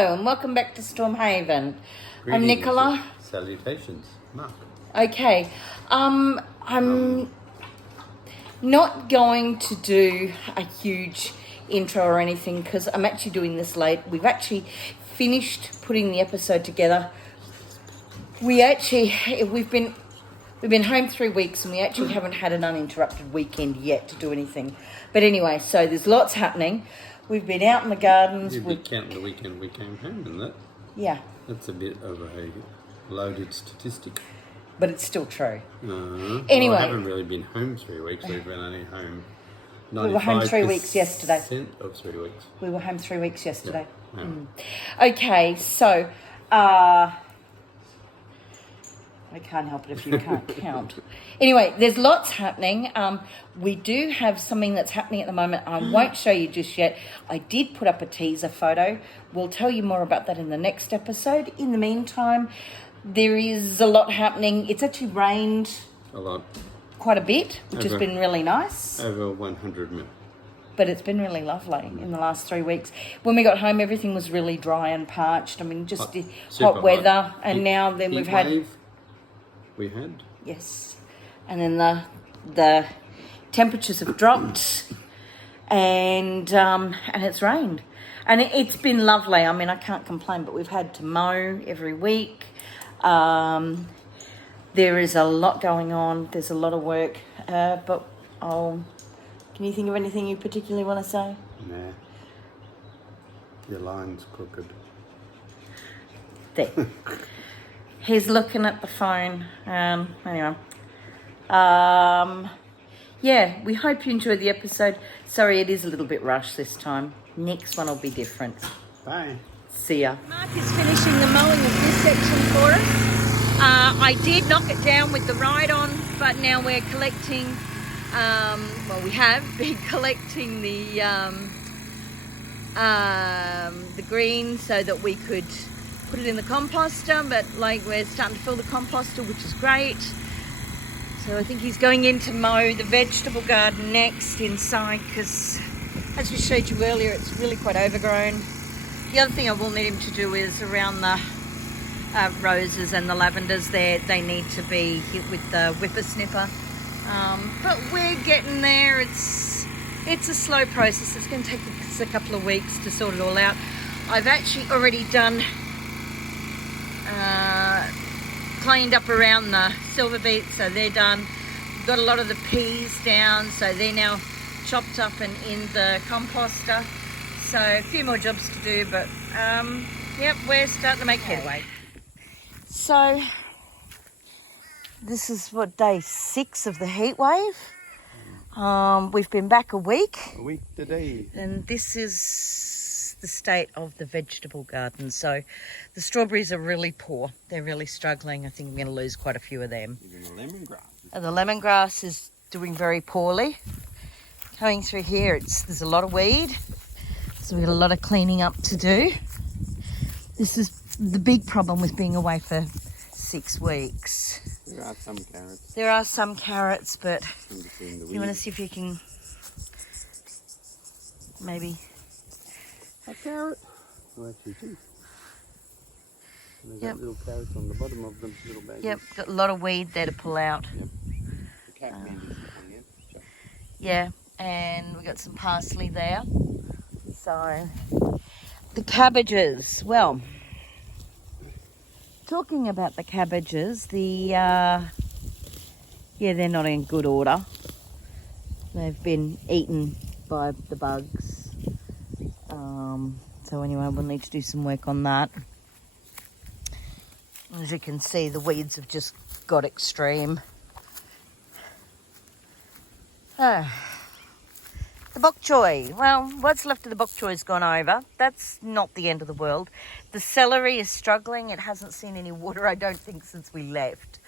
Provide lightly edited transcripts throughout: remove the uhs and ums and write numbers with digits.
Hello and welcome back to Stormhaven. I'm Nicola. Salutations, Mark. Okay, I'm not going to do a huge intro or anything because I'm actually doing this late. We've actually finished putting the episode together. We've been home 3 weeks and we actually haven't had an uninterrupted weekend yet to do anything. But anyway, so there's lots happening. We've been out in the gardens. You've been counting the weekend we came home, isn't it? Yeah. That's a bit of a loaded statistic. But it's still true. Anyway. Well, I haven't really been home 3 weeks. We've been only home 95% We were home 3 weeks yesterday. of 3 weeks. We were home 3 weeks yesterday. Yeah. Okay, so I can't help it if you can't count. Anyway, there's lots happening. We do have something that's happening at the moment. I won't show you just yet. I did put up a teaser photo. We'll tell you more about that in the next episode. In the meantime, there is a lot happening. It's actually rained A lot. quite a bit, which has been really nice. Over 100 mil. But it's been really lovely in the last 3 weeks. When we got home, everything was really dry and parched. I mean, just hot weather. And now then we've had... We had? Yes. And then the temperatures have dropped and it's rained. And it's been lovely. I mean, I can't complain, but we've had to mow every week. There is a lot going on. There's a lot of work. But can you think of anything you particularly want to say? Nah. Your line's crooked. There. He's looking at the phone. Anyway. Yeah, we hope you enjoyed the episode. Sorry, it is a little bit rushed this time. Next one will be different. Bye. See ya. Mark is finishing the mowing of this section for us. I did knock it down with the ride-on, but now we're collecting, we have been collecting the green so that we could put it in the composter, but we're starting to fill the composter, which is great. So I think he's going in to mow the vegetable garden next inside because, as we showed you earlier, it's really quite overgrown. The other thing I will need him to do is around the roses and the lavenders there. They need to be hit with the whippersnipper. But we're getting there. It's a slow process. It's going to take us a couple of weeks to sort it all out. I've actually already done cleaned up around the silver beets, so they're done. Got a lot of the peas down, so they're now chopped up and in the composter. So a few more jobs to do, but yep, we're starting to make headway. So this is day 6 of the heat wave. We've been back a week. A week today. And this is the state of the vegetable garden. So the strawberries are really poor. They're really struggling. I think I'm going to lose quite a few of them. Even the lemongrass. And the lemongrass is doing very poorly. Coming through here, there's a lot of weed. So we've got a lot of cleaning up to do. This is the big problem with being away for 6 weeks. There are some carrots. There are some carrots, but you want to see if you can maybe... A carrot? Oh, actually two. There's Yep. little carrots on the bottom of them, little babies. Yep, got a lot of weed there to pull out. Yep. The cat man is coming in. So. Yeah, and we got some parsley there. So, the cabbages. Well, talking about the cabbages, they're not in good order. They've been eaten by the bugs. So anyway, we'll need to do some work on that. As you can see, the weeds have just got extreme. The bok choy. Well, what's left of the bok choy's gone over. That's not the end of the world. The celery is struggling. It hasn't seen any water, I don't think, since we left.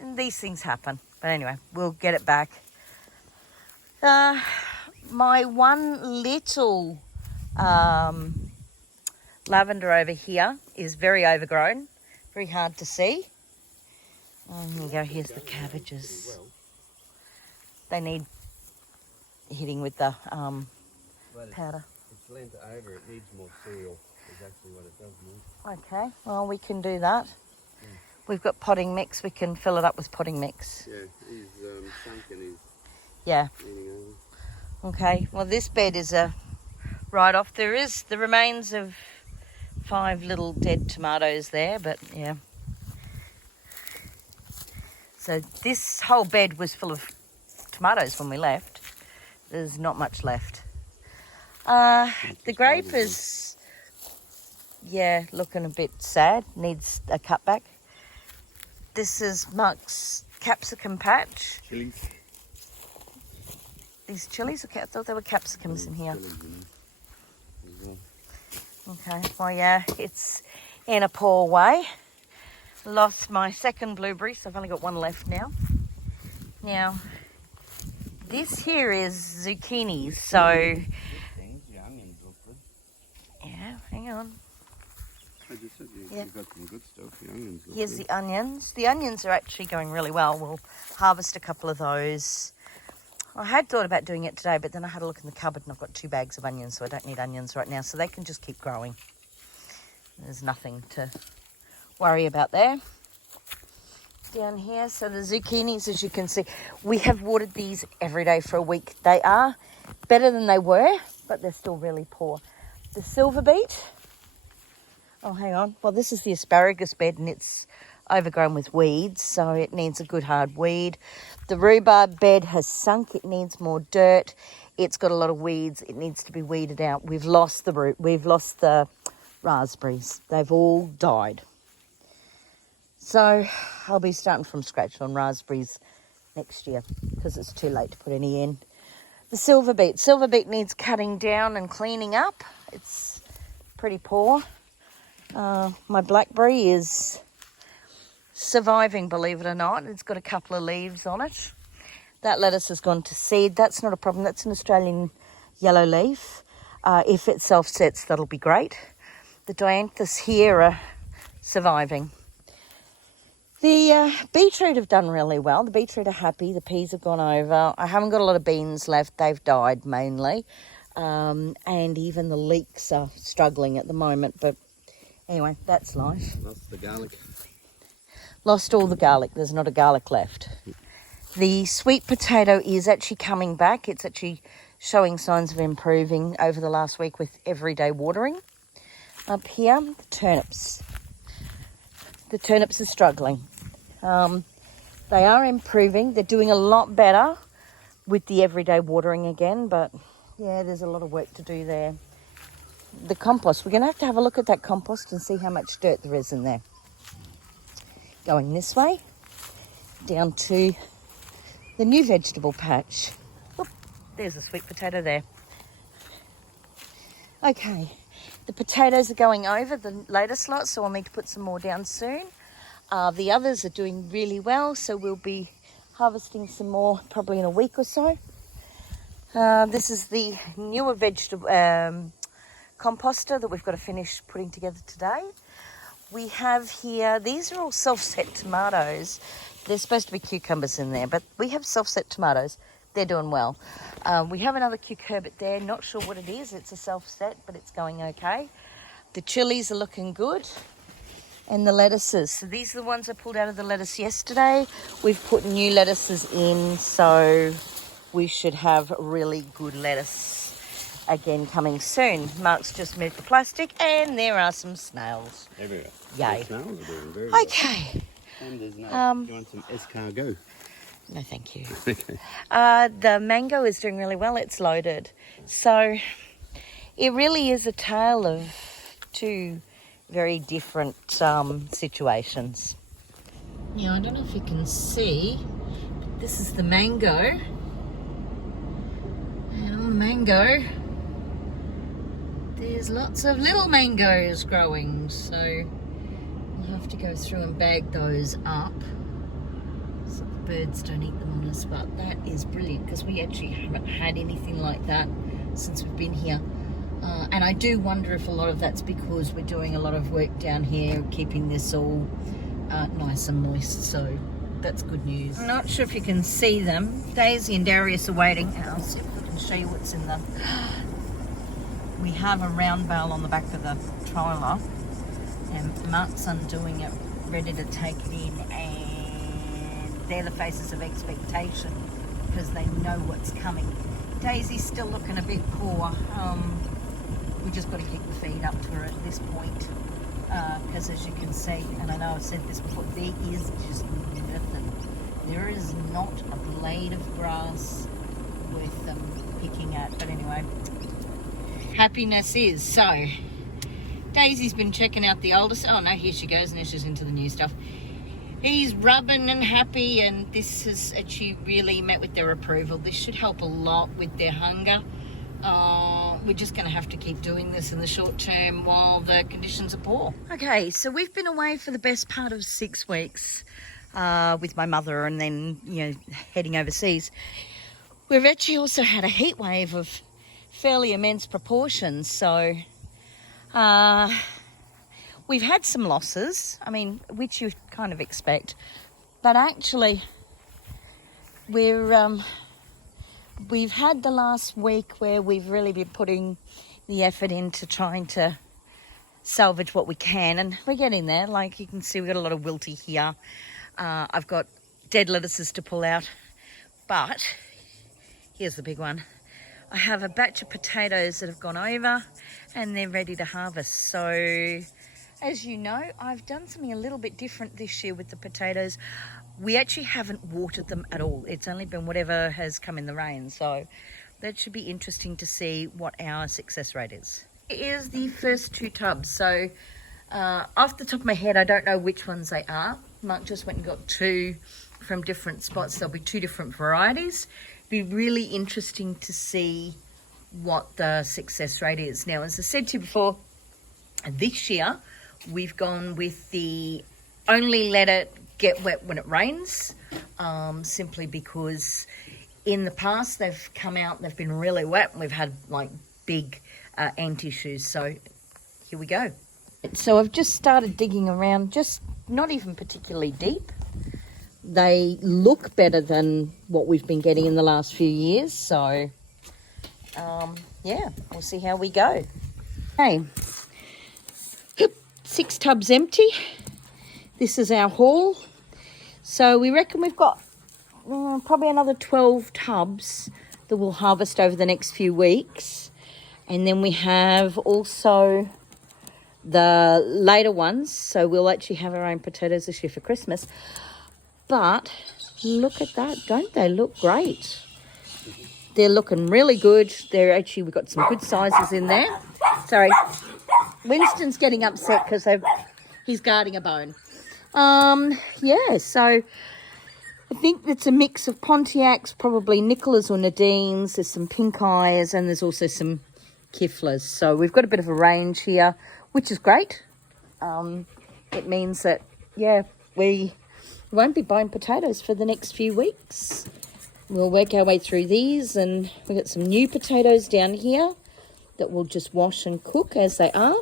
And these things happen. But anyway, we'll get it back. My one little lavender over here is very overgrown. Very hard to see. And here we go, here's the cabbages. They need hitting with the powder. It's lent over, it needs more soil. exactly what it does need. Okay, well, we can do that. We've got potting mix. We can fill it up with potting mix. Yeah, he's sunk and he's Yeah. leaning over. Okay, well, this bed is a write-off. There is the remains of 5 little dead tomatoes there, but yeah. So this whole bed was full of tomatoes when we left. There's not much left. The grape is, yeah, looking a bit sad. Needs a cutback. This is Mark's capsicum patch. Chilies. These chilies? Okay, I thought there were capsicums in here. Okay, well, yeah, it's in a poor way. Lost my second blueberry, so I've only got one left now. Now, this here is zucchini, so... Yeah, hang on. I just said you've got some good stuff. The onions. Here's the onions. The onions are actually going really well. We'll harvest a couple of those. I had thought about doing it today, but then I had a look in the cupboard and I've got 2 bags of onions, so I don't need onions right now. So they can just keep growing. There's nothing to worry about there. Down here, so the zucchinis, as you can see, we have watered these every day for a week. They are better than they were, but they're still really poor. The silver beet. Oh, hang on. Well, this is the asparagus bed and it's overgrown with weeds, so it needs a good hard weed. The rhubarb bed has sunk. It needs more dirt. It's got a lot of weeds. It needs to be weeded out. We've lost the root. We've lost the raspberries. They've all died. So I'll be starting from scratch on raspberries next year because it's too late to put any in. The silver beet. Silver beet needs cutting down and cleaning up. It's pretty poor. My blackberry is surviving, believe it or not. It's got a couple of leaves on it. That lettuce has gone to seed. That's not a problem. That's an Australian yellow leaf. If it self-sets, that'll be great. The dianthus here are surviving. The beetroot have done really well. The beetroot are happy. The peas have gone over. I haven't got a lot of beans left. They've died mainly. And even the leeks are struggling at the moment. But anyway, that's life. Lost the garlic. Lost all the garlic. There's not a garlic left. The sweet potato is actually coming back. It's actually showing signs of improving over the last week with everyday watering. Up here, the turnips. The turnips are struggling. They are improving. They're doing a lot better with the everyday watering again, but yeah, there's a lot of work to do there. The compost, we're going to have a look at that compost and see how much dirt there is in there. Going this way, down to the new vegetable patch. Oop, there's a sweet potato there. Okay, the potatoes are going over the latest lot, so I'll need to put some more down soon. The others are doing really well, so we'll be harvesting some more probably in a week or so. This is the newer vegetable composter that we've got to finish putting together today. We have here, these are all self-set tomatoes. There's supposed to be cucumbers in there, but we have self-set tomatoes. They're doing well. We have another cucurbit there, not sure what it is. It's a self-set, but it's going okay. The chilies are looking good. And the lettuces. So these are the ones I pulled out of the lettuce yesterday. We've put new lettuces in, so we should have really good lettuce again coming soon. Mark's just moved the plastic, and there are some snails. Everywhere. Yay. The snails are doing very well. Okay. And there's no, you want some escargot? No, thank you. Okay. The mango is doing really well. It's loaded. So it really is a tale of two very different situations. Now, I don't know if you can see, but this is the mango. And on the mango, there's lots of little mangoes growing, so you have to go through and bag those up so the birds don't eat them on us. But that is brilliant because we actually haven't had anything like that since we've been here. And I do wonder if a lot of that's because we're doing a lot of work down here, keeping this all nice and moist, so that's good news. I'm not sure if you can see them. Daisy and Darius are waiting. I'll see if I can show you what's in them. we have a round bale on the back of the trailer, and Mark's undoing it, ready to take it in, and they're the faces of expectation because they know what's coming. Daisy's still looking a bit poor. We just got to keep the feed up to her at this point because as you can see, and I know I've said this before, there is just nothing. There is not a blade of grass worth them picking at. But anyway, happiness is. So Daisy's been checking out the oldest. Oh no, here she goes, and she's into the new stuff. He's rubbing and happy, and this has actually really met with their approval. This should help a lot with their hunger. We're just going to have to keep doing this in the short term while the conditions are poor. Okay, so we've been away for the best part of 6 weeks with my mother, and then, you know, heading overseas. We've actually also had a heat wave of fairly immense proportions, so we've had some losses, I mean, which you kind of expect, but actually we've had the last week where we've really been putting the effort into trying to salvage what we can, and we're getting there. Like you can see, we've got a lot of wilty here. I've got dead lettuces to pull out, but here's the big one. I have a batch of potatoes that have gone over and they're ready to harvest. So as you know, I've done something a little bit different this year with the potatoes. We actually haven't watered them at all. It's only been whatever has come in the rain. So that should be interesting to see what our success rate is. Here's the first 2 tubs. So off the top of my head, I don't know which ones they are. Mark just went and got 2 from different spots. There'll be 2 different varieties. Be really interesting to see what the success rate is. Now, as I said to you before, this year we've gone with the only let it get wet when it rains, simply because in the past they've come out and they've been really wet and we've had like big ant issues. So here we go. So I've just started digging around, just not even particularly deep. They look better than what we've been getting in the last few years. So yeah, we'll see how we go. Okay, 6 tubs empty. This is our haul. So we reckon we've got probably another 12 tubs that we'll harvest over the next few weeks. And then we have also the later ones. So we'll actually have our own potatoes this year for Christmas. But look at that, don't they look great? They're looking really good. We've got some good sizes in there. Sorry, Winston's getting upset because he's guarding a bone. Yeah, so I think it's a mix of Pontiacs, probably Nicholas or Nadine's. There's some pink eyes and there's also some Kiflers. So we've got a bit of a range here, which is great. It means that, yeah, we won't be buying potatoes for the next few weeks. We'll work our way through these, and we've got some new potatoes down here that we'll just wash and cook as they are.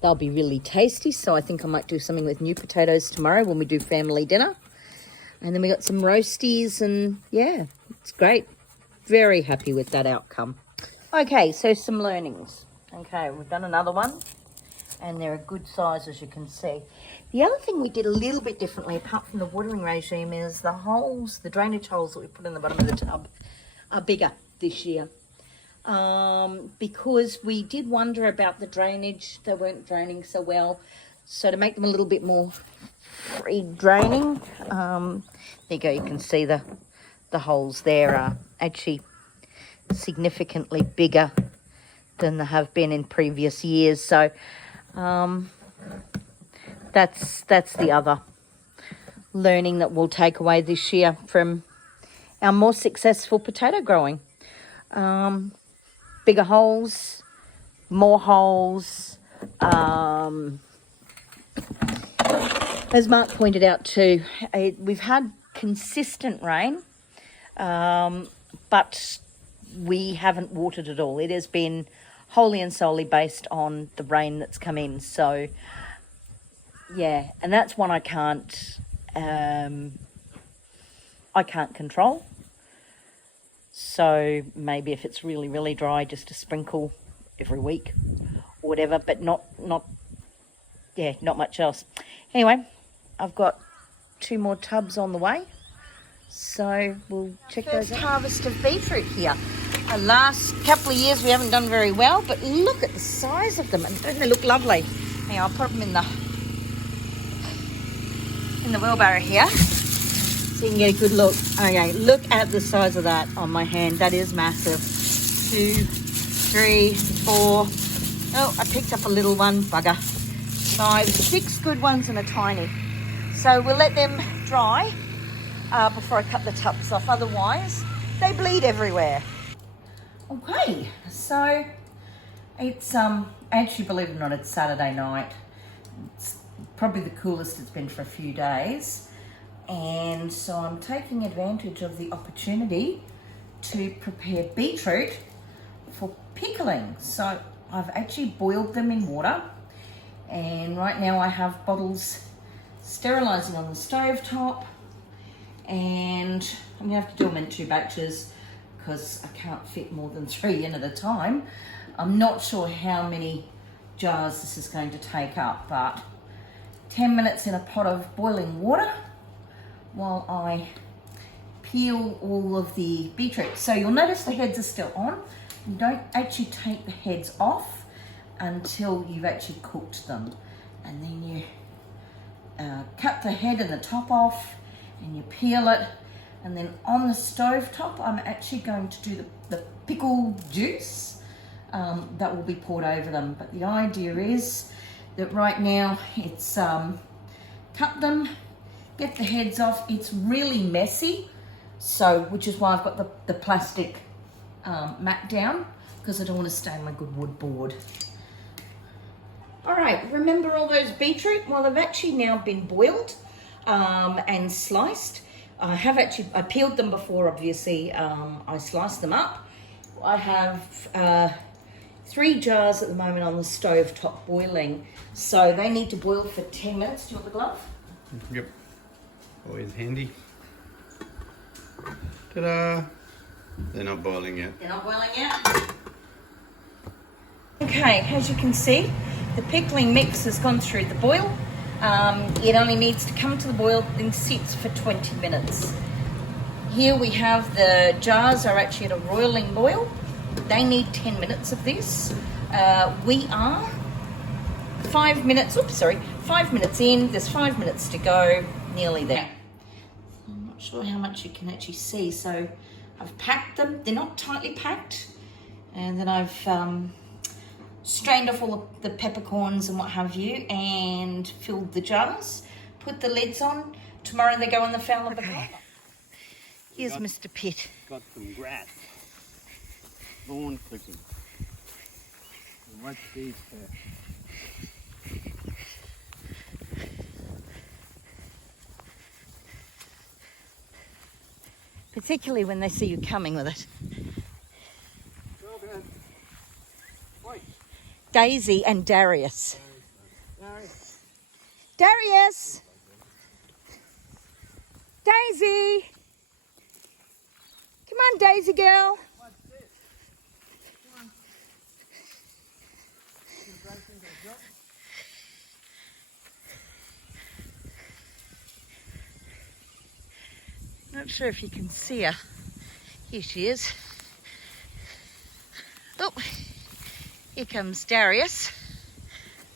They'll be really tasty, so I think I might do something with new potatoes tomorrow when we do family dinner. And then we got some roasties, and yeah, it's great. Very happy with that outcome. Okay, so some learnings. Okay, we've done another one, and they're a good size, as you can see. The other thing we did a little bit differently, apart from the watering regime, is the holes, the drainage holes that we put in the bottom of the tub are bigger this year. Because we did wonder about the drainage. They weren't draining so well. So to make them a little bit more free draining, there you go, you can see the holes there are actually significantly bigger than they have been in previous years. So that's the other learning that we'll take away this year from our more successful potato growing. Bigger holes, more holes. As Mark pointed out too, we've had consistent rain, but we haven't watered at all. It has been wholly and solely based on the rain that's come in. So yeah, and that's one I can't control. So maybe if it's really, really dry, just a sprinkle every week or whatever, but not much else. Anyway, I've got 2 more tubs on the way, so we'll check those out. Harvest of beetroot here. Last couple of years we haven't done very well, but look at the size of them, and don't they look lovely? Hang on, I'll put them in the wheelbarrow here so you can get a good look. Okay, look at the size of that on my hand. That is massive. 2, 3, 4. Oh, I picked up a little one, bugger. 5, 6 good ones and a tiny. So we'll let them dry before I cut the tubs off. Otherwise, they bleed everywhere. Okay, so it's actually, believe it or not, it's Saturday night. It's probably the coolest it's been for a few days, and so I'm taking advantage of the opportunity to prepare beetroot for pickling. So I've actually boiled them in water, and right now I have bottles sterilising on the stove top, and I'm gonna have to do them in 2 batches because I can't fit more than 3 in at a time. I'm not sure how many jars this is going to take up, but 10 minutes in a pot of boiling water while I peel all of the beetroot. So you'll notice the heads are still on. You don't actually take the heads off until you've actually cooked them. And then you cut the head and the top off, and you peel it. And then on the stove top, I'm actually going to do the pickle juice that will be poured over them. But the idea is that right now it's cut them, get the heads off. It's really messy, so which is why I've got the plastic mat down, because I don't want to stain my good wood board. All right, remember all those beetroot? Well, they've actually now been boiled and sliced. I peeled them before, obviously. I sliced them up. I have 3 jars at the moment on the stove top boiling. So they need to boil for 10 minutes. Do you want the glove? Yep. Always handy. Ta-da! They're not boiling yet. They're not boiling yet? Okay, as you can see, the pickling mix has gone through the boil. It only needs to come to the boil and sits for 20 minutes. Here we have the jars are actually at a roiling boil. They need 10 minutes of this. We are 5 minutes in. There's 5 minutes to go, nearly there. I'm not sure how much you can actually see. So I've packed them. They're not tightly packed. And then I've strained off all the peppercorns and what have you, and filled the jars, put the lids on. Tomorrow they go on the foul of the car. Here's Mr. Pitt. Got some grass, lawn clippings. And what's these for? Particularly when they see you coming with it. Daisy and Darius. Darius! Daisy! Come on, Daisy girl. What's this? Come on. Not sure if you can see her. Here she is. Oh, here comes Darius.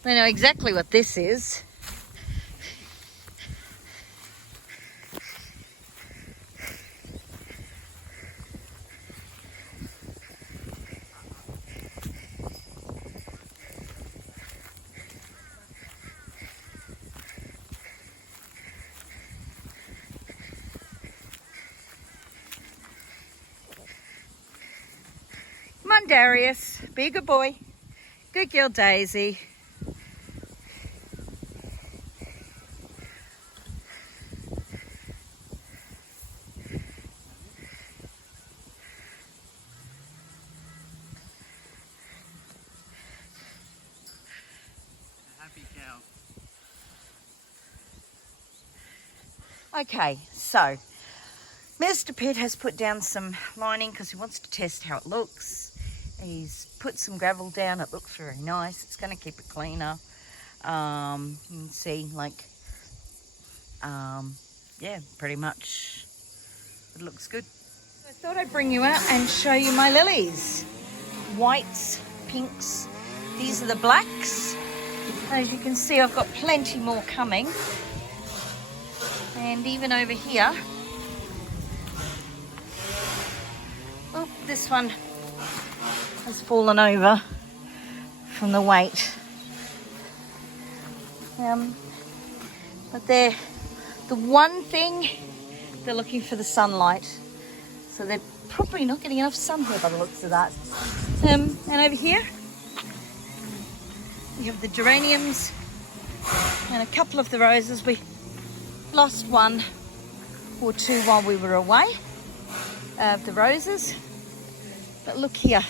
They know exactly what this is. Come on, Darius. Be a good boy. Good girl, Daisy. Happy cow. Okay, so Mr. Pitt has put down some lining because he wants to test how it looks. He's put some gravel down. It looks very nice. It's going to keep it cleaner. You can see, like, yeah, pretty much it looks good. I thought I'd bring you out and show you my lilies. Whites, pinks. These are the blacks. As you can see, I've got plenty more coming. And even over here, oh, this one has fallen over from the weight. But they're the one thing, they're looking for the sunlight. So they're probably not getting enough sun here by the looks of that. And over here, we have the geraniums and a couple of the roses. We lost one or two while we were away, the roses. But look here.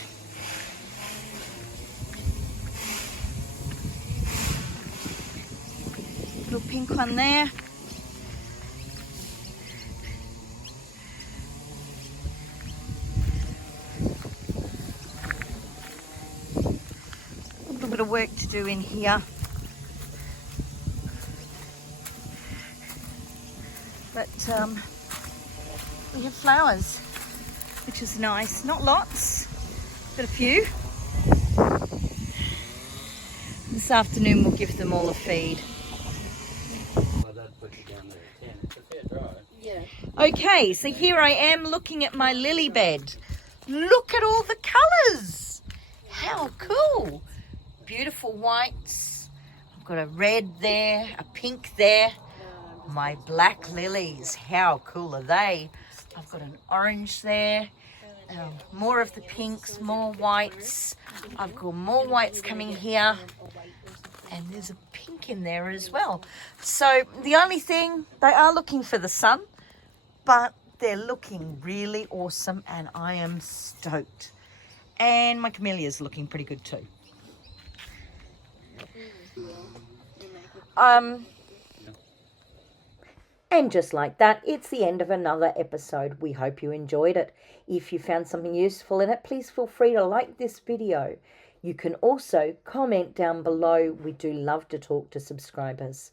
Little pink one there. A little bit of work to do in here. But we have flowers, which is nice. Not lots, but a few. This afternoon we'll give them all a feed. Okay, so here I am looking at my lily bed. Look at all the colours. How cool. Beautiful whites. I've got a red there, a pink there. My black lilies, how cool are they? I've got an orange there. More of the pinks, more whites. I've got more whites coming here. And there's a pink in there as well. So the only thing, they are looking for the sun, but they're looking really awesome and I am stoked. And my camellia's looking pretty good too. And just like that, it's the end of another episode. We hope you enjoyed it. If you found something useful in it, please feel free to like this video. You can also comment down below. We do love to talk to subscribers.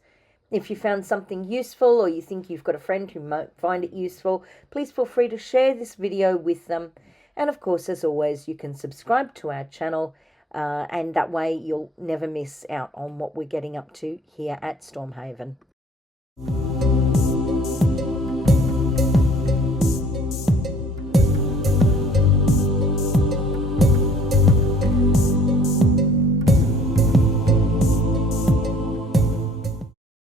If you found something useful or you think you've got a friend who might find it useful, please feel free to share this video with them. And of course, as always, you can subscribe to our channel and that way you'll never miss out on what we're getting up to here at Stormhaven.